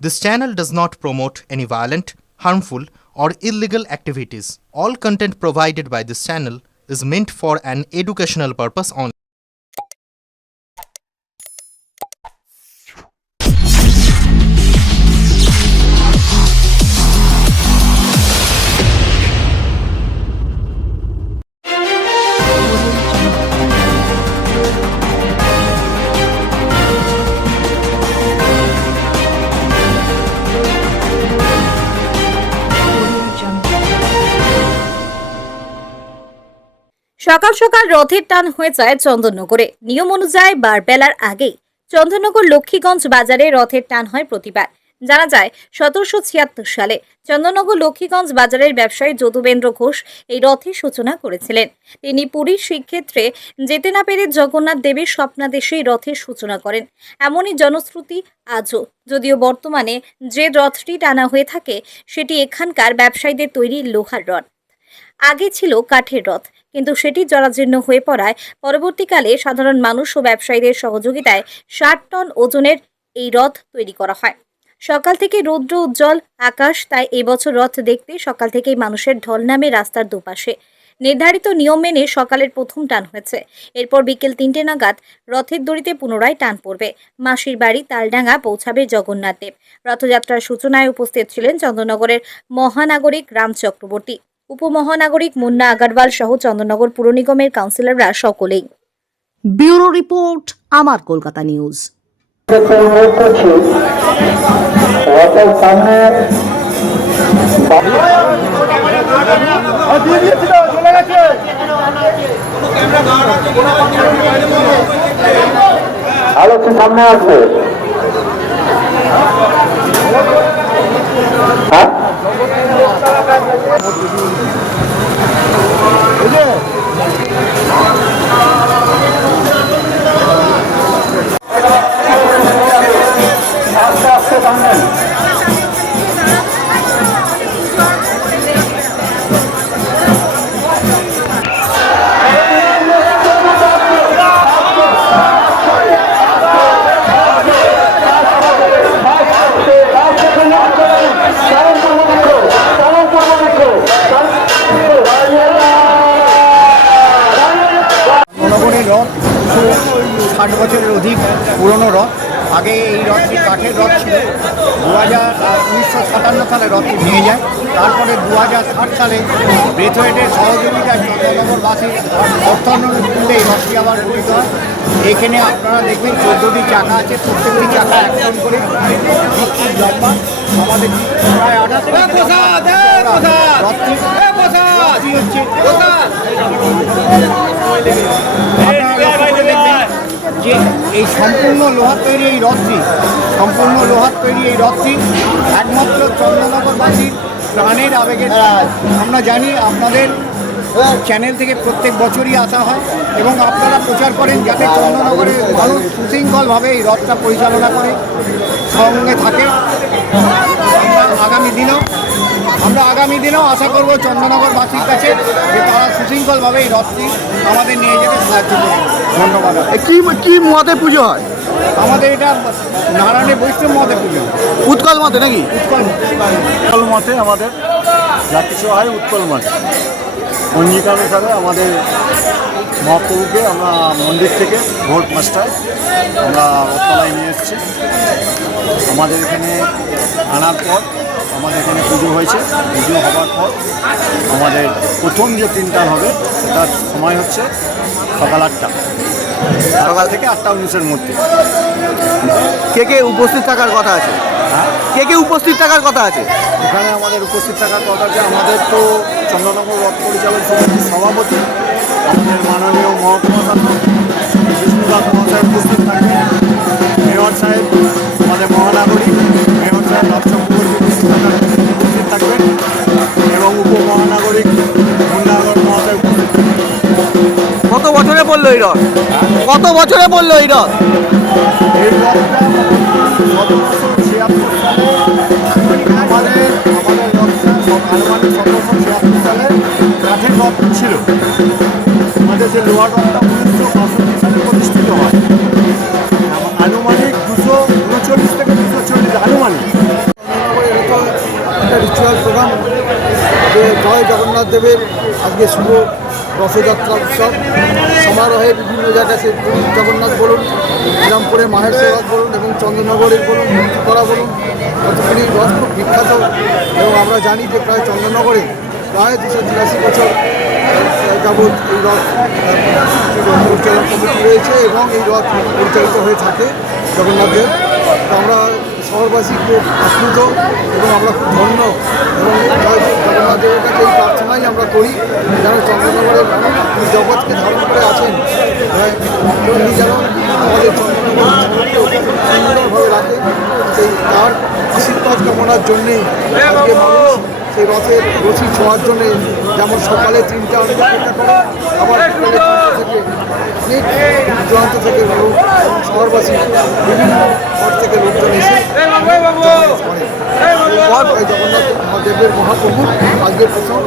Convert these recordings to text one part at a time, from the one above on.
This channel does not promote any violent, harmful, or illegal activities. All content provided by this channel is meant for an educational purpose only. সকাল সকাল রথের টান হয়ে যায় চন্দননগরে। নিয়ম অনুযায়ী বেলার আগেই চন্দননগর লক্ষ্মীগঞ্জ বাজারে রথের টান হয় প্রতিবার। জানা যায় 1776 সালে চন্দননগর লক্ষ্মীগঞ্জ বাজারের ব্যবসায়ী যদুবেন্দ্র ঘোষ এই রথের সূচনা করেছিলেন। তিনি পুরীর শ্রীক্ষেত্রে যেতে না পেরে জগন্নাথ দেবের স্বপ্নাদেশেই রথের সূচনা করেন। এমনই জনশ্রুতি আজও, যদিও বর্তমানে যে রথটি টানা হয়ে থাকে সেটি এখানকার ব্যবসায়ীদের তৈরি লোহার রথ। আগে ছিল কাঠের রথ, কিন্তু সেটি জরাজীর্ণ হয়ে পড়ায় পরবর্তীকালে সাধারণ মানুষ ও ব্যবসায়ীদের সহযোগিতায় 60 টন ওজনের এই রথ তৈরি করা হয়। সকাল থেকে রৌদ্র উজ্জ্বল আকাশ, তাই এবছর রথ দেখতে সকাল থেকেই মানুষের ঢল নামে রাস্তার দুপাশে। নির্ধারিত নিয়ম মেনে সকালের প্রথম টান হয়েছে। এরপর বিকেল 3টে নাগাদ রথের দড়িতে পুনরায় টান পড়বে। মাসির বাড়ি তালডাঙ্গা পৌঁছাবে জগন্নাথ দেব। রথযাত্রার সূচনায় উপস্থিত ছিলেন চন্দননগরের মহানাগরিক রাম চক্রবর্তী, উপমহানাগরিক মুন্না আগারওয়াল সহ চন্দননগর পুর নিগমের কাউন্সিলররা সকলেই। ব্যুরো রিপোর্ট, আমার কলকাতা নিউজ। আলোচনা সামনে আসবে। আস্তে আস্তে সামনে রথ 60 বছরের অধিক পুরনো রথ। আগে এই রথটি কাঠের রথ ছিল। 1957 সালে রথটি ভেঙে যায়। তারপরে 2060 সালে ব্রেথওয়েটের সহযোগিতায় চন্দননগরবাসীর অর্থানুকূলে এই রথটি আবার গঠিত হয়। এখানে আপনারা দেখবেন 14টি চাকা আছে, প্রত্যেকটি চাকা এক টন করে লম্বা। আমাদের প্রায় 28 রথটি হচ্ছে যে এই সম্পূর্ণ লোহার তৈরি এই রথটি একমাত্র চন্দননগরবাসীর প্রাণের আবেগের। আমরা জানি আপনাদের চ্যানেল থেকে প্রত্যেক বছরই আসা হয় এবং আপনারা প্রচার করেন যাতে চন্দননগরের মানুষ সুশৃঙ্খলভাবে এই রথটা পরিচালনা করে সঙ্গে থাকে। আমরা আগামী দিনেও আশা করব চন্দননগরবাসীর কাছে যে তারা সুশৃঙ্খলভাবে এই রথটি আমাদের নিয়ে যেতে সাহায্য করবে। ধন্যবাদ। কি মতে পুজো হয়? আমাদের এটা নারায়ণের বৈষ্ণব মতে পুজো, উৎকল মতে নাকি? উৎকল মতে আমাদের যা কিছু হয় উৎকল মতে পঞ্জিকা অনুসারে আমাদের মহাপ্রভুকে আমরা মন্দির থেকে ভোর 5টায় আমরা রথতলায় নিয়ে এসেছি। আমাদের এখানে আনার পর আমাদের এখানে পুজো হয়েছে। পুজো হওয়ার পর আমাদের প্রথম যে 3 টান হবে সেটার সময় হচ্ছে সকাল 8টা, সকাল থেকে 8টা-19-এর মধ্যে। কে উপস্থিত থাকার কথা আছে? কে উপস্থিত থাকার কথা আছে? এখানে আমাদের উপস্থিত থাকার কথা আছে, আমাদের তো চন্দননগর রথ পরিচালক সমিতির সভাপতি আমাদের মাননীয় মহকুমা শাসক বিষ্ণুদাস মহাশয় উপস্থিত থাকবেন। মেয়র সাহেব, আমাদের মহানাগরিক মেয়র সাহেব রাম চক্রবর্তী উপস্থিত থাকবেন এবং উপমহানাগরিক মুন্না আগারওয়াল মহাশয় উপস্থিত থাকবেন। কত বছরে পড়লো এই রথ? কত বছরে পড়লো এই রথ? এই রথটা 1776 সালে আমাদের রথটা আনুমানিক 1776 সালে কাঠের রথ ছিল। আমাদের যে লোহার রথটা 1962 সালে প্রতিষ্ঠিত হয়। আনুমানিক 239 থেকে 240 আনুমানিক জগন্নাথ দেবের আজকে শুভ রথযাত্রা উৎসব সমারোহে বিভিন্ন জায়গায় সে পুরী জগন্নাথ বলুন, শ্রীরামপুরে মাহের সেবাগ বলুন এবং চন্দননগরের বলুন, করা বলুন, কতগুলি রথ খুব বিখ্যাত। এবং আমরা জানি যে প্রায় চন্দননগরে প্রায় 283 বছর যাবৎ এই রথ পরিচালন কমিটি রয়েছে এবং এই রথ পরিচালিত হয়ে থাকে জগন্নাথের। তো আমরা শহরবাসী খুব আপ্লুত এবং আমরা খুব ধন্য এবং জগন্নাথ দেবের কাছে এই প্রার্থনাই আমরা করি যেন চন্দ্রনগরের মানুষ জগৎকে ধারণ করে আছেন, উনি যেন আমাদের চন্দ্রনগর সুন্দরভাবে রাখেন। সেই তার আশীর্বাদ কামনার জন্যেই আজকে মানুষ সেই রথের রশি ছোঁয়ার জন্যে যেমন সকালে 3টা অপেক্ষা করে, আবার বিকালে 3টা থেকে অনেক দূরান্ত থেকে লোক এবং শহরবাসী বিভিন্ন ঘর থেকে লোকজন এসে জগন্নাথ মহাদেবের মহাপ্রভু আজকে প্রথম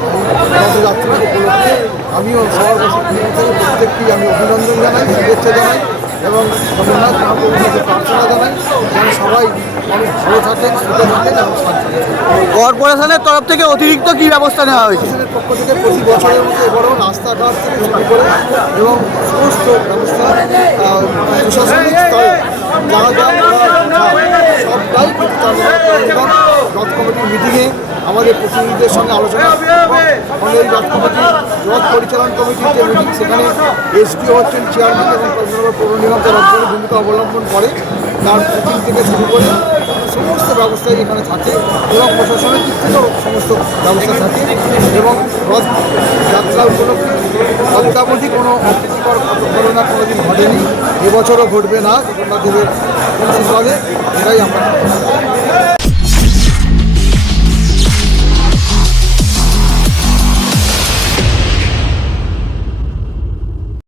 রথযাত্রা উপলক্ষে আমিও শহরবাসী থেকে প্রত্যেককেই আমি অভিনন্দন জানাই, শুভেচ্ছা জানাই এবং জগন্নাথ মহাপ্রভুর কাছে প্রার্থনা জানাই যেন সবাই মানুষ ভালো থাকেন, সুখে থাকেন এবং শান্তি থাকেন। কর্পোরেশনের তরফ থেকে অতিরিক্ত কী ব্যবস্থা নেওয়া হয়েছে? কর্পোরেশনের পক্ষ থেকে প্রতি বছরের মতো এবারও রাস্তাঘাট থেকে শুরু করে এবং সমস্ত ব্যবস্থা প্রশাসনিক স্তরে যারা সবটাই কিন্তু তারা রথ কমিটির মিটিংয়ে আমাদের প্রতিনিধিদের সঙ্গে আলোচনা ফলে এই রথ কমিটি রথ পরিচালন কমিটির যে মিটিং সেখানে এসডিও হচ্ছেন চেয়ারম্যান এবং চন্দ্রনগর পৌর নিগম তার অগ্রণী ভূমিকা অবলম্বন করে। তার মিটিং থেকে শুরু করে সমস্ত ব্যবস্থাই এখানে থাকে এবং প্রশাসনের দিক থেকেও সমস্ত ব্যবস্থা থাকে এবং রথ যাত্রা উপলক্ষে অদ্যাবধি কোনো অপ্রীতিকর ঘটনা কোনোদিন ঘটেনি, এবছরও ঘটবে না জগন্নাথ দেবের আশীর্বাদে, এটাই আমরা